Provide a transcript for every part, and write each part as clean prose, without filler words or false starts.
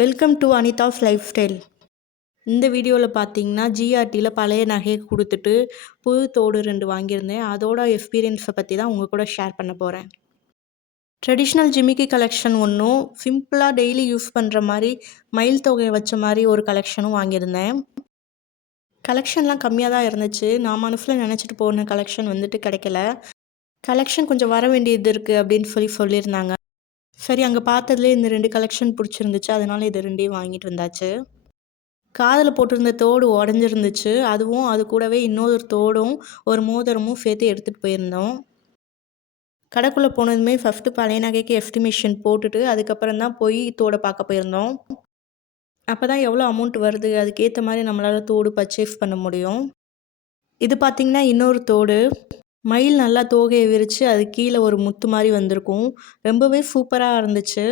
Welcome to Anitha's life style. இந்த வீடியோவில் பார்த்தீங்கன்னா ஜிஆர்டியில் பழைய நகையை கொடுத்துட்டு புது தோடு 2 வாங்கியிருந்தேன். அதோட எக்ஸ்பீரியன்ஸை பற்றி தான் உங்கள் கூட ஷேர் பண்ண போகிறேன். ட்ரெடிஷ்னல் ஜிமிக்கி கலெக்ஷன் ஒன்றும், சிம்பிளாக டெய்லி யூஸ் பண்ணுற மாதிரி மயில் தொகையை வச்ச மாதிரி ஒரு கலெக்ஷனும் வாங்கியிருந்தேன். கலெக்ஷன்லாம் கம்மியாக தான் இருந்துச்சு. நான் மனசில் நினச்சிட்டு போன கலெக்ஷன் வந்துட்டு கிடைக்கல. கலெக்ஷன் கொஞ்சம் வர வேண்டியது இருக்குது அப்படின்னு சொல்லியிருந்தாங்க. சரி, அங்கே பார்த்ததுலேயே இந்த 2 கலெக்ஷன் பிடிச்சிருந்துச்சு. அதனால இது 2ஐயும் வாங்கிட்டு வந்தாச்சு. காதில் போட்டிருந்த தோடு உடஞ்சிருந்துச்சு. அதுவும் அது கூடவே இன்னொரு தோடும் ஒரு மோதிரமும் சேர்த்து எடுத்துகிட்டு போயிருந்தோம். கடைக்குள்ளே போனதுமே ஃபஸ்ட்டு பழைய நகைக்கு எஸ்டிமேஷன் போட்டுட்டு அதுக்கப்புறம் தான் போய் தோடை பார்க்க போயிருந்தோம். அப்போ தான் எவ்வளோ அமௌண்ட் வருது அதுக்கேற்ற மாதிரி நம்மளால் தோடு பர்ச்சேஸ் பண்ண முடியும். இது பார்த்திங்கன்னா இன்னொரு தோடு. மயில் நல்லா தோகையை விரித்து அது கீழே ஒரு முத்து மாதிரி வந்திருக்கும். ரொம்பவே சூப்பராக இருந்துச்சு.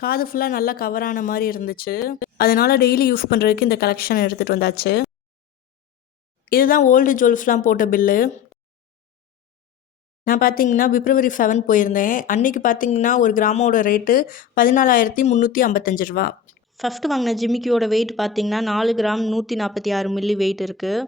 காது ஃபுல்லாக நல்லா கவரான மாதிரி இருந்துச்சு. அதனால் டெய்லி யூஸ் பண்ணுறதுக்கு இந்த கலெக்ஷன் எடுத்துகிட்டு வந்தாச்சு. இதுதான் ஓல்டு ஜுவல்ஸ்லாம் போட்ட பில்லு. நான் பார்த்தீங்கன்னா February 7 போயிருந்தேன். அன்றைக்கி பார்த்தீங்கன்னா ஒரு கிராமோட ரேட்டு 14,355 ரூபா. ஃபஸ்ட்டு வாங்கின ஜிமிக்கியோட வெயிட் பார்த்தீங்கன்னா 4 கிராம் 146 மில்லி வெயிட் இருக்குது.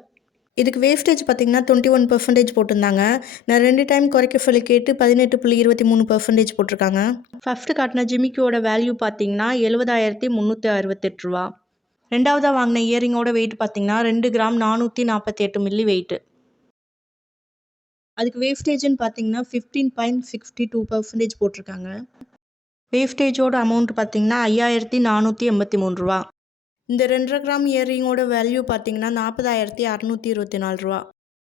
இதுக்கு வேஸ்டேஜ் பார்த்தீங்கன்னா 21% போட்டிருந்தாங்க. நான் 2 டைம் குறைக்க சொல்லி கேட்டு 18.23% போட்டிருக்காங்க. ஃபஸ்ட்டு காட்டின ஜிமிக்கியோட வேல்யூ பார்த்தீங்கன்னா 70,368 ரூபா. ரெண்டாவதாக வாங்கின இயரிங்கோட வெயிட் பார்த்தீங்கன்னா 2 கிராம் 448 மில்லி வெயிட்டு. அதுக்கு வேஸ்டேஜ்னு பார்த்தீங்கன்னா 15.62% போட்டிருக்காங்க. வேஸ்டேஜோட அமௌண்ட் பார்த்தீங்கன்னா 5,483 ரூபா. இந்த 2.5 கிராம் இயரிங்கோட வேல்யூ பார்த்தீங்கன்னா 40,624 ரூபா.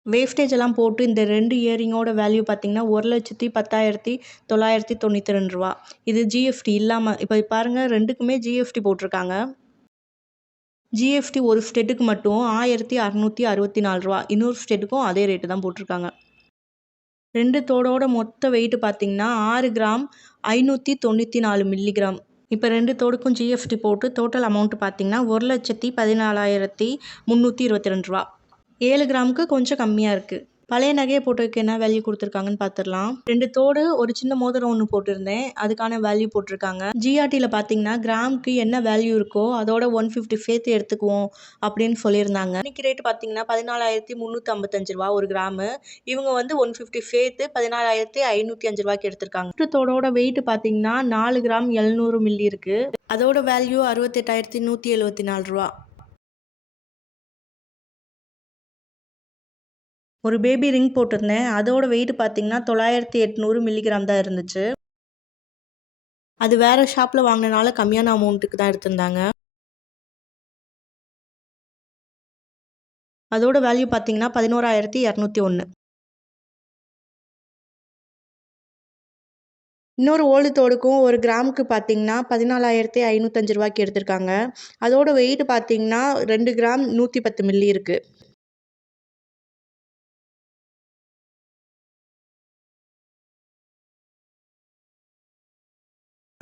வேஸ்டேஜ் எல்லாம் போட்டு இந்த 2 இயரிங்கோட வேல்யூ பார்த்தீங்கன்னா 1,10,10,992 ரூபா. இது ஜிஎஸ்டி இல்லாமல். இப்போ பாருங்கள், ரெண்டுக்குமே ஜிஎஸ்டி போட்டிருக்காங்க. ஜிஎஸ்டி ஒரு ஸ்டெட்டுக்கு மட்டும் 1,664 ரூபா. இன்னொரு ஸ்டெட்டுக்கும் அதே ரேட்டு தான் போட்டிருக்காங்க. 2 தோடோட மொத்த வெயிட் பார்த்தீங்கன்னா 6 கிராம் 594 மில்லிகிராம். இப்போ 2 தோடுக்கும் ஜிஎஸ்டி போட்டு டோட்டல் அமௌண்ட் பார்த்தீங்கன்னா 1,14,322 ரூபா. 7 கிராமுக்கு கொஞ்சம் கம்மியாக இருக்குது. பழைய நகையை போட்டதுக்கு என்ன வேல்யூ கொடுத்துருக்காங்கன்னு பார்த்துடலாம். 2 தோடு ஒரு சின்ன மோதிரம் ஒன்று போட்டிருந்தேன். அதுக்கான வேல்யூ போட்டிருக்காங்க. ஜிஆர்டியில் பார்த்தீங்கன்னா கிராமுக்கு என்ன வேல்யூ இருக்கோ அதோட 150 சேர்த்து எடுத்துக்குவோம் அப்படின்னு சொல்லியிருந்தாங்க. இன்னைக்கு ரேட்டு பார்த்தீங்கன்னா 14,355 ரூபா ஒரு கிராமு. இவங்க வந்து 150 சேர்த்து 14,505 ரூபாய்க்கு எடுத்திருக்காங்க. 2 தோடோட வெயிட் பார்த்தீங்கன்னா 4 கிராம் 700 மில்லி இருக்குது. அதோட வேல்யூ 68,174 ரூபா. ஒரு பேபி ரிங் போட்டிருந்தேன். அதோட வெயிட் பார்த்தீங்கன்னா 9,800 மில்லிகிராம் தான் இருந்துச்சு. அது வேறு ஷாப்பில் வாங்கினனால கம்மியான அமௌண்ட்டுக்கு தான் எடுத்திருந்தாங்க. அதோட வேல்யூ பார்த்தீங்கன்னா 11,201. இன்னொரு ஓல்டு தோடுக்கும் ஒரு கிராமுக்கு பார்த்தீங்கன்னா 14,505 ரூபாய்க்கு எடுத்திருக்காங்க. அதோட வெயிட் பார்த்தீங்கன்னா 2 கிராம் 110 மில்லி இருக்குது.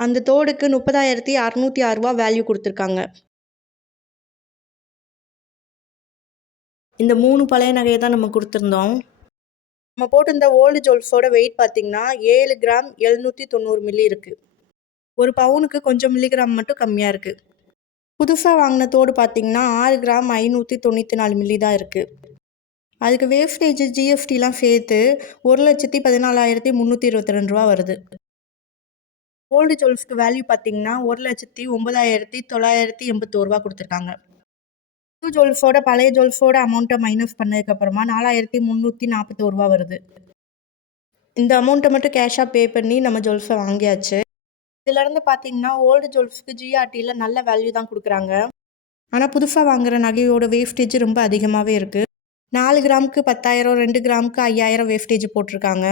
அந்த தோடுக்கு 30,606 ரூபா வேல்யூ கொடுத்துருக்காங்க. இந்த 3 பழைய நகையை தான் நம்ம கொடுத்துருந்தோம். நம்ம போட்டிருந்த ஓல்டு ஜுவல்ஸோட வெயிட் பார்த்தீங்கன்னா 7 கிராம் 790 மில்லி இருக்குது. ஒரு பவுனுக்கு கொஞ்சம் மில்லிகிராம் மட்டும் கம்மியாக இருக்குது. புதுசாக வாங்கின தோடு பார்த்தீங்கன்னா 6 கிராம் 594 மில்லி தான் இருக்குது. அதுக்கு வேஸ்டேஜ் ஜிஎஸ்டிலாம் சேர்த்து 1,14,322 ரூபா வருது. ஓல்டு ஜுவல்ஸ்க்கு வேல்யூ பார்த்தீங்கன்னா 1,09,981 ரூபா கொடுத்துருக்காங்க. புது ஜுவல்ஸோட பழைய ஜுவல்ஸோட அமௌண்ட்டை மைனஸ் பண்ணதுக்கப்புறமா 4,341 ரூபா வருது. இந்த அமௌண்ட்டை மட்டும் கேஷாக பே பண்ணி நம்ம ஜுவல்ஸை வாங்கியாச்சு. இதிலேருந்து பார்த்தீங்கன்னா ஓல்டு ஜுவல்ஸ்க்கு ஜிஆர்டியில் நல்ல வேல்யூ தான் கொடுக்குறாங்க. ஆனால் புதுசாக வாங்குகிற நகையோட வேஸ்டேஜ் ரொம்ப அதிகமாகவே இருக்குது. 4 கிராமுக்கு 10,000, 2 கிராமுக்கு 5,000 வேஸ்டேஜ் போட்டிருக்காங்க.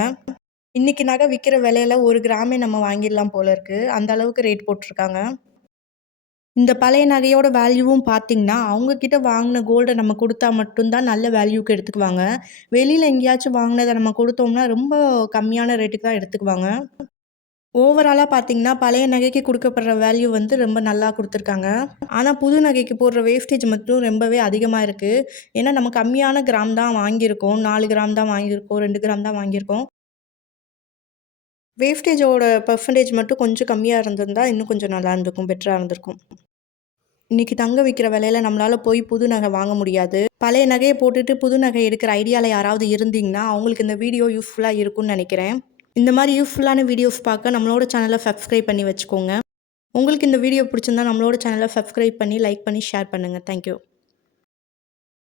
இன்றைக்கி நகை விற்கிற விலையில் 1 கிராமே நம்ம வாங்கிடலாம் போல இருக்குது. அந்த அளவுக்கு ரேட் போட்டிருக்காங்க. இந்த பழைய நகையோட வேல்யூவும் பார்த்திங்கன்னா அவங்கக்கிட்ட வாங்கின கோல்டை நம்ம கொடுத்தா மட்டும்தான் நல்ல வேல்யூக்கு எடுத்துக்குவாங்க. வெளியில் எங்கேயாச்சும் வாங்கினதை நம்ம கொடுத்தோம்னா ரொம்ப கம்மியான ரேட்டுக்கு தான் எடுத்துக்குவாங்க. ஓவராலாக பார்த்திங்கன்னா பழைய நகைக்கு கொடுக்கப்படுற வேல்யூ வந்து ரொம்ப நல்லா கொடுத்துருக்காங்க. ஆனால் புது நகைக்கு போடுற வேஸ்டேஜ் மட்டும் ரொம்பவே அதிகமாக இருக்குது. ஏன்னா நம்ம கம்மியான கிராம் தான் வாங்கியிருக்கோம். 4 கிராம் தான் வாங்கியிருக்கோம், 2 கிராம் தான் வாங்கியிருக்கோம். வேஸ்டேஜோட பெர்சன்டேஜ் மட்டும் கொஞ்சம் கம்மியாக இருந்திருந்தா இன்னும் கொஞ்சம் நல்லா இருந்திருக்கும், பெட்டரா இருந்திருக்கும். இன்றைக்கி தங்கம் விற்கிற விலையில நம்மளால் போய் புது நகை வாங்க முடியாது. பழைய நகையை போட்டுட்டு புது நகை எடுக்கிற ஐடியாவில் யாராவது இருந்தீங்கன்னா அவங்களுக்கு இந்த வீடியோ யூஸ்ஃபுல்லாக இருக்கும்னு நினைக்கிறேன். இந்த மாதிரி யூஸ்ஃபுல்லான வீடியோஸ் பார்க்க நம்மளோட சேனலை சப்ஸ்கிரைப் பண்ணி வச்சுக்கோங்க. உங்களுக்கு இந்த வீடியோ பிடிச்சிருந்தா நம்மளோட சேனலை சப்ஸ்கிரைப் பண்ணி லைக் பண்ணி ஷேர் பண்ணுங்கள். தேங்க்யூ.